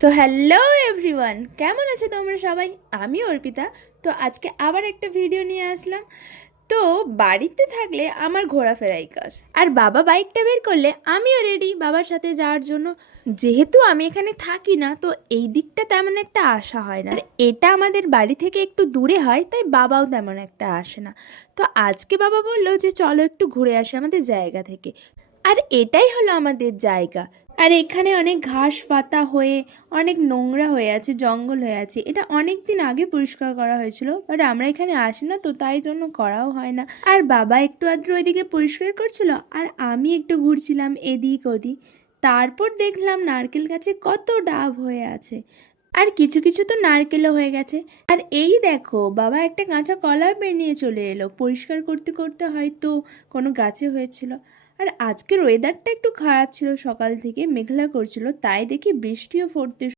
So hello everyone, কেমন আছে তোমরা সবাই? আমি অর্পিতা। তো আজকে আবার একটা ভিডিও নিয়ে আসলাম। তো বাড়িতে থাকলে আমার ঘোরাফেরাই কাজ, আর বাবা বাইকটা বের করলে আমিও রেডি বাবার সাথে যাওয়ার জন্য। যেহেতু আমি এখানে থাকি না, তো এই দিকটা তেমন একটা আসা হয় না, আর এটা আমাদের বাড়ি থেকে একটু দূরে হয়, তাই বাবাও তেমন একটা আসে না। তো আজকে বাবা বললো যে চলো একটু ঘুরে আসি আমাদের জায়গা থেকে। আর এটাই হলো আমাদের জায়গা। আর এখানে অনেক ঘাস পাতা হয়ে অনেক নোংরা হয়ে আছে, জঙ্গল হয়ে আছে। এটা অনেক দিন আগে পরিষ্কার করা হয়েছিল, বাট আমরা এখানে আসি না, তো তাই জন্য করাও হয় না। আর বাবা একটু আধটু ওইদিকে পরিষ্কার করছিল, আর আমি একটু ঘুরছিলাম এদিক ওদিক। তারপর দেখলাম নারকেল গাছে কত ডাব হয়ে আছে, আর কিছু কিছু তো নারকেলও হয়ে গেছে। আর এই দেখো, বাবা একটা কাঁচা কলা পেড়ে নিয়ে চলে এলো, পরিষ্কার করতে করতে হয়তো কোনো গাছে হয়েছিল। আর আজকের ওয়েদারটা একটু খারাপ ছিল, সকাল থেকে মেঘলা করছিল, তাই দেখি বৃষ্টিও পড়তে